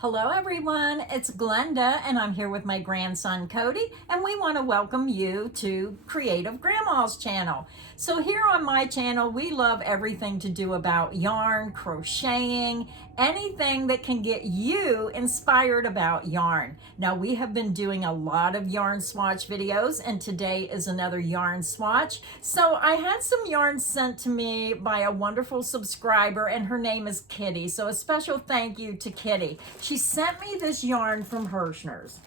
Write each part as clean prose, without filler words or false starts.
Hello everyone, it's Glenda and I'm here with my grandson Cody and we want to welcome you to Creative Grandma's channel. So here on my channel we love everything to do about yarn, crocheting, anything that can get you inspired about yarn. Now we have been doing a lot of yarn swatch videos and today is another yarn swatch. So I had some yarn sent to me by a wonderful subscriber and her name is Kitty. So a special thank you to Kitty. She sent me this yarn from Hirschner's.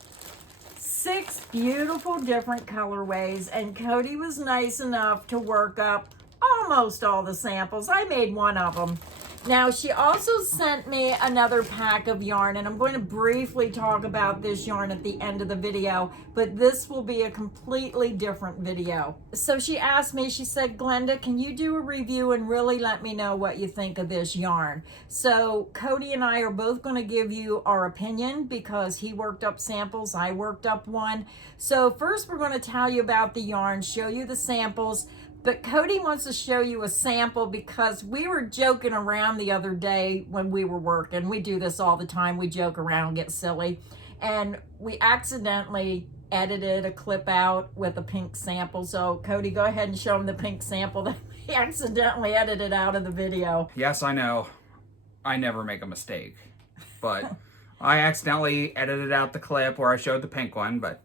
6 beautiful different colorways, and Cody was nice enough to work up almost all the samples. I made one of them. Now, she also sent me another pack of yarn, and I'm going to briefly talk about this yarn at the end of the video, but this will be a completely different video. So she asked me, she said, Glenda, can you do a review and really let me know what you think of this yarn? So Cody and I are both going to give you our opinion because he worked up samples, I worked up one. So first we're going to tell you about the yarn, show you the samples. But Cody wants to show you a sample because we were joking around the other day when we were working. We do this all the time. We joke around, get silly. And we accidentally edited a clip out with a pink sample. So Cody, go ahead and show him the pink sample that we accidentally edited out of the video. Yes, I know. I never make a mistake. But I accidentally edited out the clip where I showed the pink one, but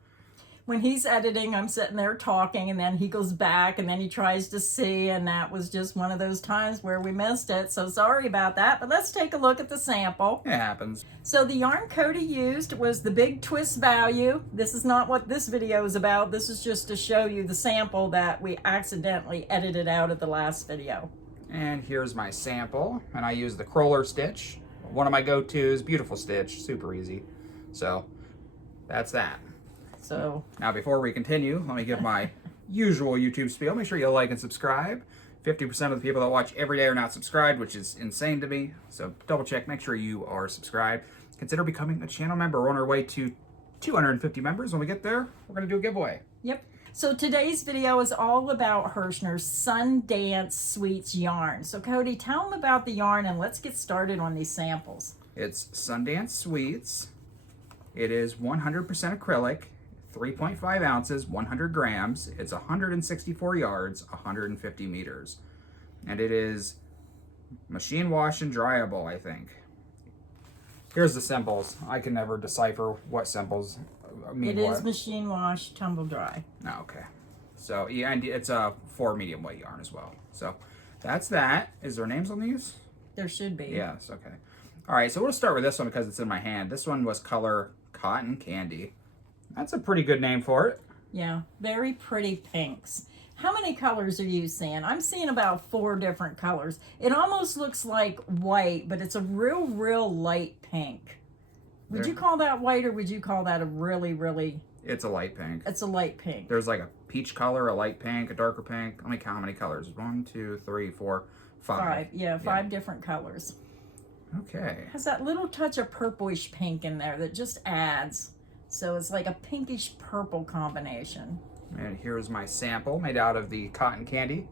when he's editing, I'm sitting there talking, and then he goes back, and then he tries to see, and that was just one of those times where we missed it, so sorry about that, but let's take a look at the sample. it happens. So the yarn Cody used was the Big Twist Value. This is not what this video is about. This is just to show you the sample that we accidentally edited out of the last video. And here's my sample, and I use the Croller stitch. One of my go-tos, beautiful stitch, super easy. So that's that. So now before we continue, let me give my usual YouTube spiel. Make sure you like and subscribe. 50% of the people that watch every day are not subscribed, which is insane to me. So double check, make sure you are subscribed. Consider becoming a channel member. We're on our way to 250 members. When we get there, we're gonna do a giveaway. Yep. So today's video is all about Hirschner's Sundance Sweets yarn. So Cody, tell them about the yarn and let's get started on these samples. It's Sundance Sweets. It is 100% acrylic. 3.5 ounces, 100 grams. It's 164 yards, 150 meters. And it is machine wash and dryable, I think. Here's the symbols. I can never decipher what symbols mean what. It is machine wash, tumble dry. Oh, okay. So, yeah, and it's a 4 medium weight yarn as well. So, that's that. Is there names on these? There should be. Yes, okay. All right, so we'll start with this one because it's in my hand. This one was color Cotton Candy. That's a pretty good name for it. Yeah, very pretty pinks. How many colors are you seeing? I'm seeing about 4 different colors. It almost looks like white, but it's a real light pink. Would you call that white or would you call that a really... It's a light pink. It's a light pink. There's like a peach color, a light pink, a darker pink. Let me count how many colors. 1, 2, 3, 4, 5. 5, yeah, 5 different colors. Okay. Has that little touch of purplish pink in there that just adds. So it's like a pinkish purple combination. And here's my sample made out of the Cotton Candy.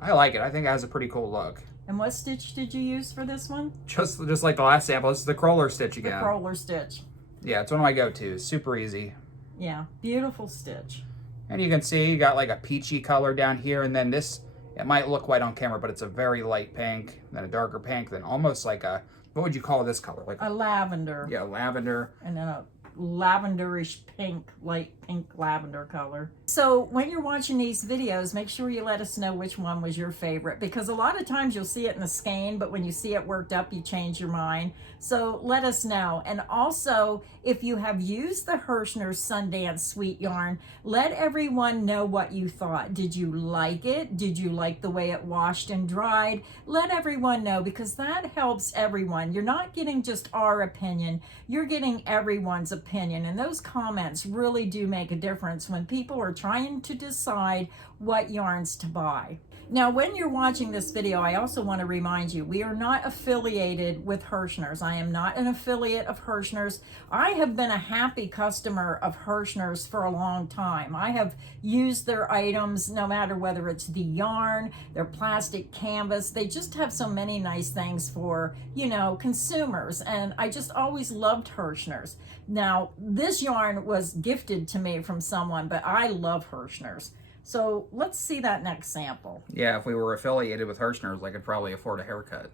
I like it. I think it has a pretty cool look. And what stitch did you use for this one? Just like the last sample. This is the Croller stitch again. The Croller stitch. Yeah, it's one of my go-tos. Super easy. Yeah, beautiful stitch. And you can see you got like a peachy color down here, and then this, it might look white on camera, but it's a very light pink, then a darker pink, then almost like a, what would you call this color? Like a lavender. Yeah, lavender. And then a lavenderish pink, light pink lavender color. So when you're watching these videos, make sure you let us know which one was your favorite, because a lot of times you'll see it in the skein, but when you see it worked up, you change your mind. So let us know. And also, if you have used the Hirschner's Sundance Sweet Yarn, let everyone know what you thought. Did you like it? Did you like the way it washed and dried? Let everyone know, because that helps everyone. You're not getting just our opinion, you're getting everyone's opinion. And those comments really do make a difference when people are trying to decide what yarns to buy. Now, when you're watching this video, I also want to remind you, we are not affiliated with Hirschner's. I am not an affiliate of Hirschner's. I have been a happy customer of Hirschner's for a long time. I have used their items, no matter whether it's the yarn, their plastic canvas. They just have so many nice things for, you know, consumers. And I just always loved Hirschner's. Now, this yarn was gifted to me from someone, but I love Hirschner's. So let's see that next sample. Yeah, if we were affiliated with Hirschner's, I could probably afford a haircut.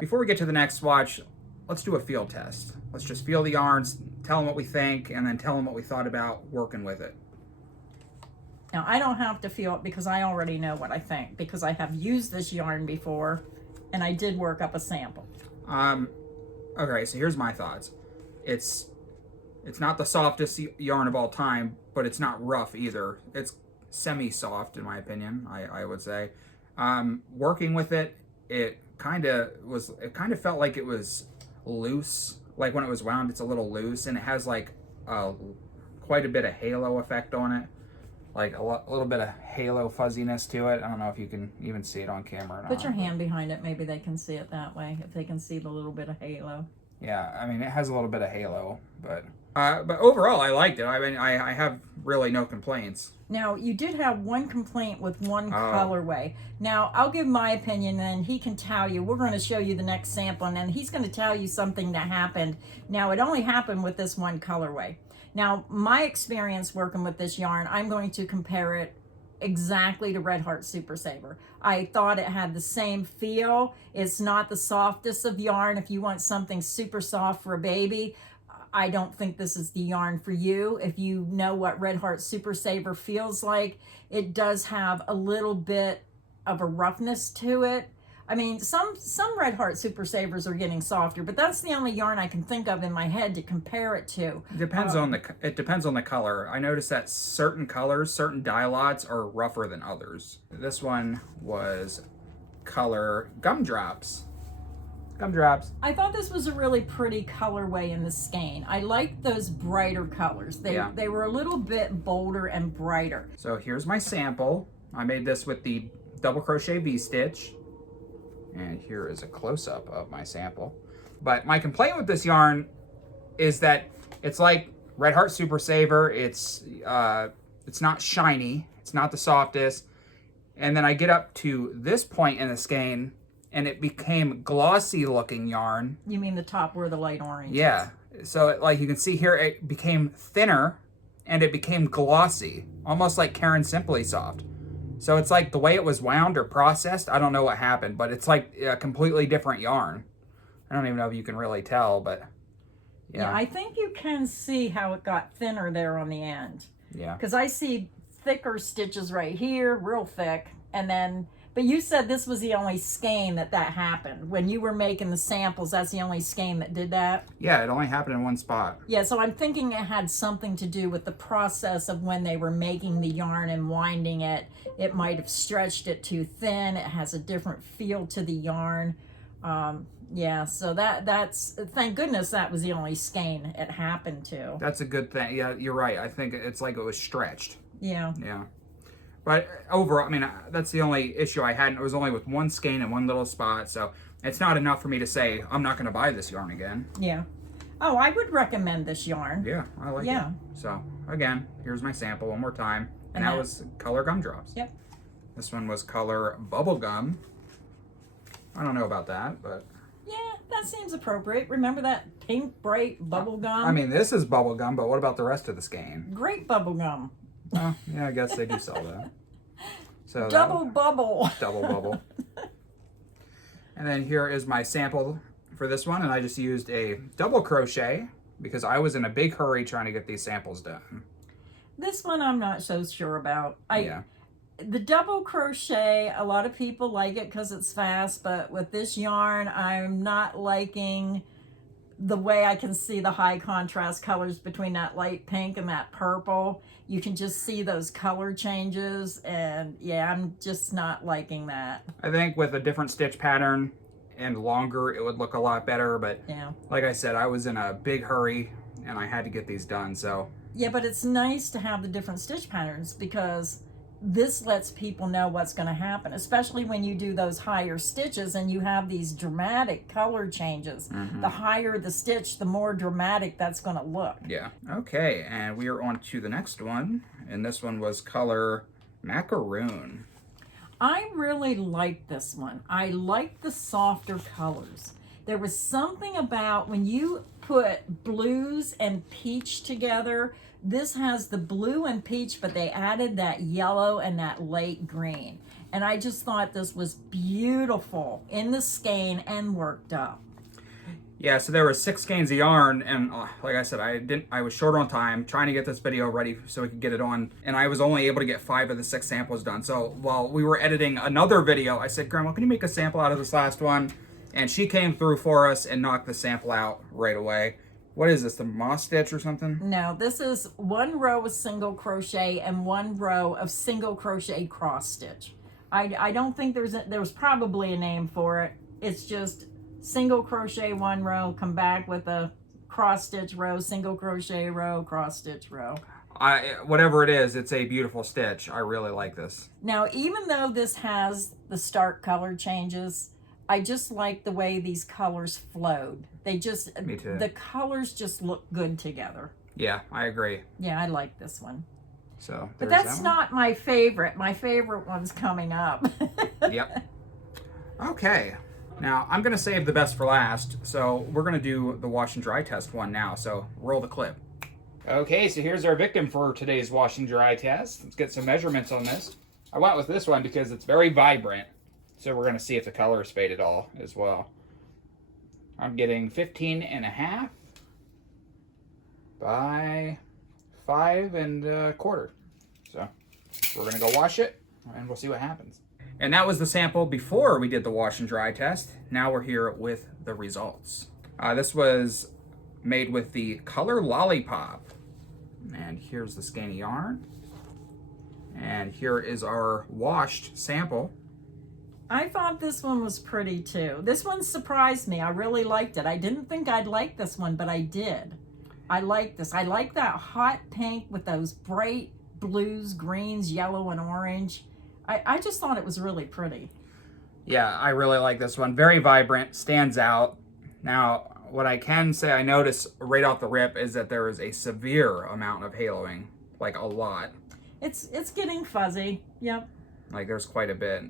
Before we get to the next swatch, let's do a field test. Let's just feel the yarns, tell them what we think, and then tell them what we thought about working with it. Now, I don't have to feel it because I already know what I think, because I have used this yarn before, and I did work up a sample. Okay, so here's my thoughts. It's not the softest yarn of all time, but it's not rough either. It's semi-soft, in my opinion, I would say. Working with it, it kind of felt like it was loose. Like when it was wound, it's a little loose, and it has like quite a bit of halo effect on it. Like a little bit of halo fuzziness to it. I don't know if you can even see it on camera or not. Put your hand behind it, maybe they can see it that way, if they can see the little bit of halo. Yeah, I mean, it has a little bit of halo, but overall, I liked it. I mean, I have really no complaints. Now, you did have one complaint with one colorway. Now, I'll give my opinion, and he can tell you. We're going to show you the next sample, and then he's going to tell you something that happened. Now, it only happened with this one colorway. Now, my experience working with this yarn, I'm going to compare it exactly to Red Heart Super Saver. I thought it had the same feel. It's not the softest of yarn. If you want something super soft for a baby, I don't think this is the yarn for you. If you know what Red Heart Super Saver feels like, it does have a little bit of a roughness to it. I mean, some Red Heart Super Savers are getting softer, but that's the only yarn I can think of in my head to compare it to. It depends on the color. I noticed that certain colors, certain dye lots are rougher than others. This one was color Gumdrops. Gumdrops. I thought this was a really pretty colorway in the skein. I liked those brighter colors. They were a little bit bolder and brighter. So here's my sample. I made this with the double crochet V-stitch. And here is a close-up of my sample. But my complaint with this yarn is that it's like Red Heart Super Saver. It's not shiny. It's not the softest. And then I get up to this point in the skein, and it became glossy-looking yarn. You mean the top where the light orange is? Yeah. So like you can see here, it became thinner, and it became glossy, almost like Karen Simply Soft. So it's like the way it was wound or processed, I don't know what happened, but it's like a completely different yarn. I don't even know if you can really tell, but yeah. I think you can see how it got thinner there on the end. Yeah. Because I see thicker stitches right here, real thick, and then, but you said this was the only skein that happened. When you were making the samples, that's the only skein that did that? Yeah, it only happened in one spot. Yeah, so I'm thinking it had something to do with the process of when they were making the yarn and winding it. It might have stretched it too thin. It has a different feel to the yarn. Yeah, so that's, thank goodness that was the only skein it happened to. That's a good thing. Yeah, you're right. I think it's like it was stretched. Yeah. Yeah. But overall, I mean, that's the only issue I had. And it was only with one skein in one little spot. So it's not enough for me to say, I'm not going to buy this yarn again. Yeah. Oh, I would recommend this yarn. Yeah, I like it. So again, here's my sample one more time. And that was color Gumdrops. Yep. This one was color Bubblegum. I don't know about that, but... Yeah, that seems appropriate. Remember that pink, bright bubblegum? I mean, this is bubblegum, but what about the rest of the skein? Great bubblegum. Well, yeah, I guess they do sell that. So double bubble. Double bubble. And then here is my sample for this one, and I just used a double crochet because I was in a big hurry trying to get these samples done. This one I'm not so sure about. The double crochet, a lot of people like it because it's fast, but with this yarn, I'm not liking the way I can see the high contrast colors between that light pink and that purple. You can just see those color changes, and yeah, I'm just not liking that. I think with a different stitch pattern and longer, it would look a lot better, but yeah, like I said, I was in a big hurry and I had to get these done, so. Yeah, but it's nice to have the different stitch patterns because this lets people know what's going to happen, especially when you do those higher stitches and you have these dramatic color changes. The higher the stitch, the more dramatic that's going to look. Yeah. Okay, and we are on to the next one, and this one was color Macaroon. I really like this one. I like the softer colors. There was something about when you put blues and peach together. This has the blue and peach, but they added that yellow and that light green. And I just thought this was beautiful in the skein and worked up. Yeah, so there were 6 skeins of yarn, and like I said, I was short on time trying to get this video ready so we could get it on, and I was only able to get 5 of the 6 samples done. So while we were editing another video, I said, Grandma, can you make a sample out of this last one? And she came through for us and knocked the sample out right away. What is this, the moss stitch or something? No, this is 1 row of single crochet and 1 row of single crochet cross stitch. I don't think there's probably a name for it. It's just single crochet 1 row, come back with a cross stitch row, single crochet row, cross stitch row. Whatever it is, it's a beautiful stitch. I really like this. Now, even though this has the stark color changes, I just like the way these colors flowed. They just, Me too. The colors just look good together. Yeah, I agree. Yeah, I like this one. So, but that's not my favorite. My favorite one's coming up. Yep. Okay. Now, I'm going to save the best for last, so we're going to do the wash and dry test one now, so roll the clip. Okay, so here's our victim for today's wash and dry test. Let's get some measurements on this. I went with this one because it's very vibrant, so we're going to see if the colors fade at all as well. I'm getting 15.5 by 5 1/4. So we're going to go wash it, and we'll see what happens. And that was the sample before we did the wash and dry test. Now we're here with the results. This was made with the Color Lollipop. And here's the skein of yarn. And here is our washed sample. I thought this one was pretty too. This one surprised me. I really liked it. I didn't think I'd like this one, but I did. I like this. I like that hot pink with those bright blues, greens, yellow, and orange. I just thought it was really pretty. Yeah, I really like this one. Very vibrant, stands out. Now, what I can say I noticed right off the rip is that there is a severe amount of haloing, like a lot. It's getting fuzzy, yep. Like there's quite a bit.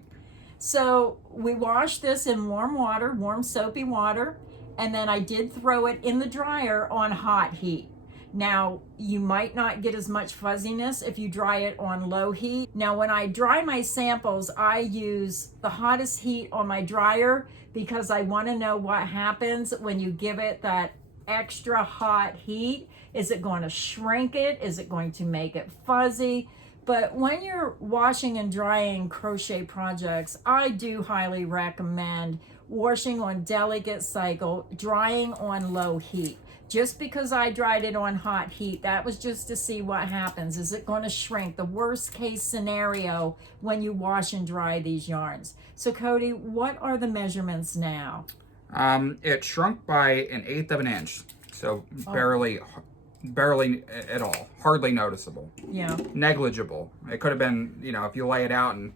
So we washed this in warm water, warm soapy water, and then I did throw it in the dryer on hot heat. Now, you might not get as much fuzziness if you dry it on low heat. Now, when I dry my samples, I use the hottest heat on my dryer because I want to know what happens when you give it that extra hot heat. Is it going to shrink it? Is it going to make it fuzzy? But when you're washing and drying crochet projects, I do highly recommend washing on delicate cycle, drying on low heat. Just because I dried it on hot heat, that was just to see what happens. Is it going to shrink? The worst case scenario when you wash and dry these yarns. So Cody, what are the measurements now? It shrunk by 1/8 of an inch. So barely at all. Hardly noticeable. Yeah. Negligible. It could have been, if you lay it out and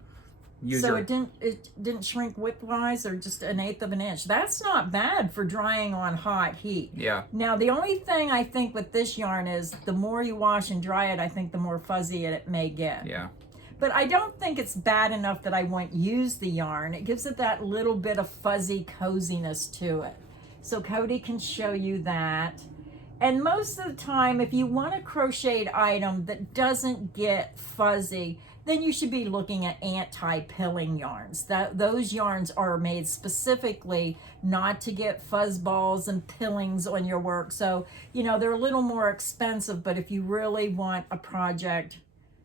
use it didn't shrink widthwise, or just 1/8 of an inch. That's not bad for drying on hot heat. Yeah. Now, the only thing I think with this yarn is the more you wash and dry it, I think the more fuzzy it may get. Yeah. But I don't think it's bad enough that I won't use the yarn. It gives it that little bit of fuzzy coziness to it. So Cody can show you that. And most of the time, if you want a crocheted item that doesn't get fuzzy, then you should be looking at anti-pilling yarns. Those yarns are made specifically not to get fuzz balls and pillings on your work. So, they're a little more expensive, but if you really want a project,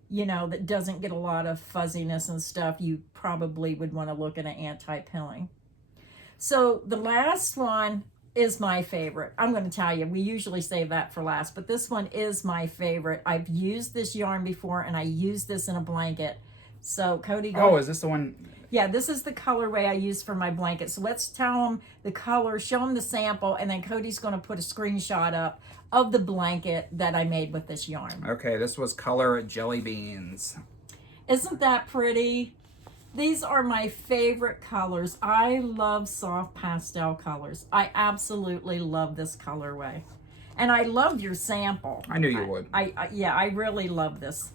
that doesn't get a lot of fuzziness and stuff, you probably would want to look at an anti-pilling. So the last one is my favorite. I'm going to tell you, we usually save that for last, but this one is my favorite. I've used this yarn before, and I used this in a blanket. So Cody, go. Oh, is this the one? Yeah, this is the colorway I use for my blanket. So let's tell them the color, show them the sample, and then Cody's going to put a screenshot up of the blanket that I made with this yarn. Okay, this was color Jelly Beans. Isn't that pretty? These are my favorite colors. I love soft pastel colors. I absolutely love this colorway. And I loved your sample. I knew you would. Yeah, I really love this.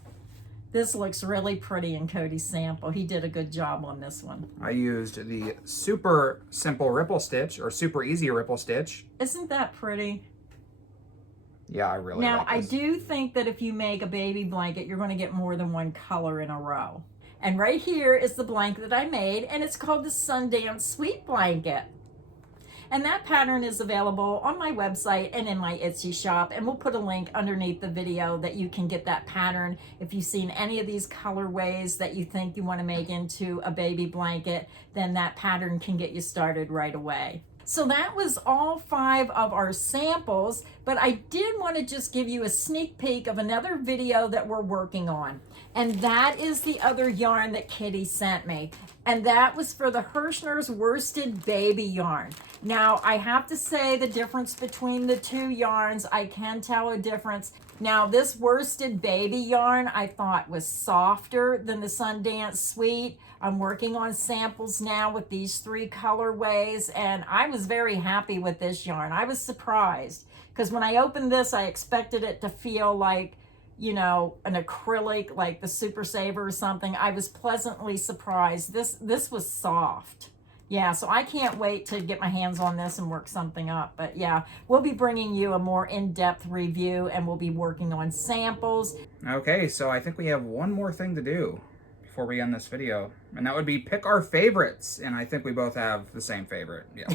This looks really pretty in Cody's sample. He did a good job on this one. I used the super simple ripple stitch, or super easy ripple stitch. Isn't that pretty? Yeah, I really now, like this. I do think that if you make a baby blanket, you're going to get more than one color in a row. And right here is the blanket that I made, and it's called the Sundance Sweet Blanket. And that pattern is available on my website and in my Etsy shop, and we'll put a link underneath the video that you can get that pattern. If you've seen any of these colorways that you think you want to make into a baby blanket, then that pattern can get you started right away. So that was all 5 of our samples, but I did want to just give you a sneak peek of another video that we're working on. And that is the other yarn that Kitty sent me. And that was for the Hirschner's Worsted Baby Yarn. Now, I have to say the difference between the 2 yarns, I can tell a difference. Now, this Worsted Baby Yarn I thought was softer than the Sundance Sweet. I'm working on samples now with these 3 colorways, and I was very happy with this yarn. I was surprised, because when I opened this, I expected it to feel like, you know, an acrylic, like the Super Saver or something. I was pleasantly surprised. This was soft. Yeah, so I can't wait to get my hands on this and work something up. But yeah, we'll be bringing you a more in-depth review, and we'll be working on samples. Okay, so I think we have one more thing to do before we end this video, and that would be pick our favorites. And I think we both have the same favorite. Yeah.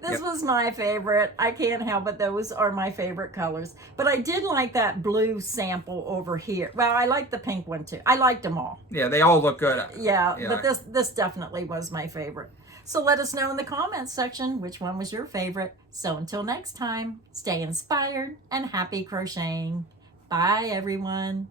This was my favorite. I can't help it. Those are my favorite colors. But I did like that blue sample over here. Well, I like the pink one too. I liked them all. Yeah, they all look good. Yeah, but this definitely was my favorite. So let us know in the comments section which one was your favorite. So until next time, stay inspired and happy crocheting. Bye, everyone.